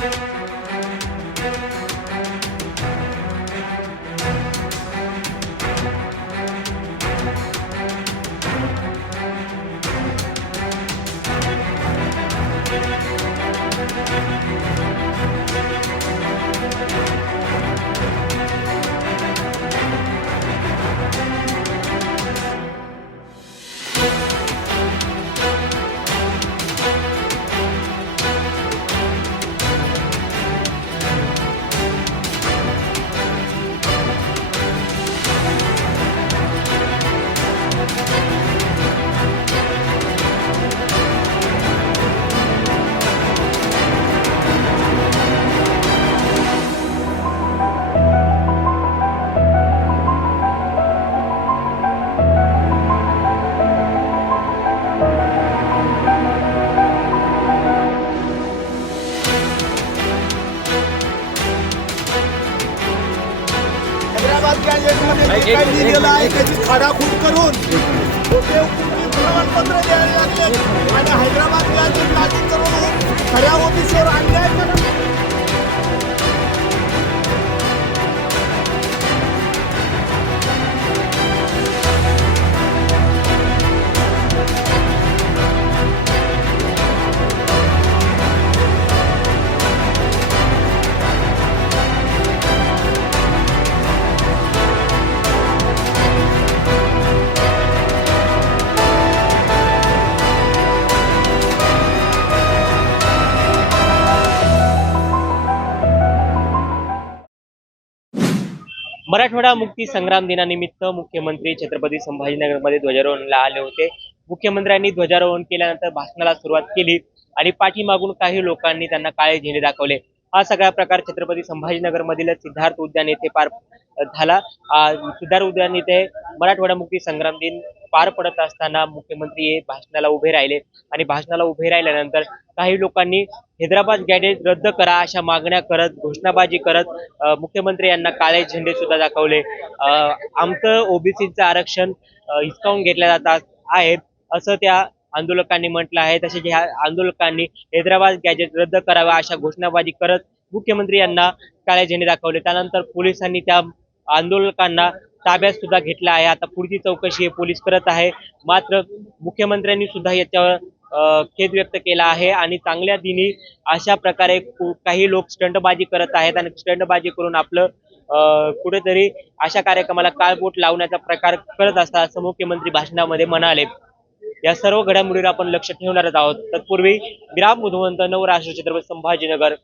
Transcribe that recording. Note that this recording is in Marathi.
Müzik गॅजेटमध्ये जे काही लिहिलेलं आहे त्याची खाडाखूड करून प्रमाणपत्र द्यायला लागले. आणि हैदराबाद गॅजेट लागू करून खऱ्या ओबीसीवर अन्याय मराठवाडा मुक्ती संग्राम दिनानिमित्त मुख्यमंत्री छत्रपती संभाजीनगरमध्ये ध्वजारोहणला आले होते. मुख्यमंत्र्यांनी ध्वजारोहण केल्यानंतर भाषणाला सुरुवात केली आणि पाठीमागून काही लोकांनी त्यांना काळे झेंडे दाखवले. हा सगळा प्रकार छत्रपती संभाजीनगर मधील सिद्धार्थ उद्यान येथे पार झाला. सिद्धार्थ उद्यान येथे मराठवाडा मुक्ती संग्राम दिन पार पडत असताना मुख्यमंत्री हे भाषणाला उभे राहिले आणि भाषणाला उभे राहिल्यानंतर काही लोकांनी हैदराबाद गॅजेट रद्द करा अशा मागण्या करत घोषणाबाजी करत मुख्यमंत्री यांना काळे झेंडे सुद्धा दाखवले. आमचं ओबीसीचं आरक्षण हिसकावून घेतल्या जातात आहेत असं त्या आंदोलकांनी म्हटलं आहे. तसेच ह्या आंदोलकांनी हैदराबाद गॅजेट रद्द करावा अशा घोषणाबाजी करत मुख्यमंत्री यांना काळे झेंडे दाखवले. त्यानंतर पोलिसांनी त्या आंदोलकांना ताब्यात सुद्धा घेतला आहे. आता पुढची चौकशी हे पोलीस करत आहे. मात्र मुख्यमंत्र्यांनी सुद्धा याच्यावर खेद व्यक्त केला आहे आणि चांगल्या दिनी अशा प्रकारे काही लोक स्टंटबाजी करत आहेत आणि स्टंटबाजी करून आपलं कुठेतरी अशा कार्यक्रमाला काळबोट लावण्याचा प्रकार करत असतात असं मुख्यमंत्री भाषणामध्ये म्हणाले. या सर्व घडामोडीवर आपण लक्ष ठेवणारच आहोत. तत्पूर्वी विराम मुधवंत नवराष्ट्र छत्रपती संभाजीनगर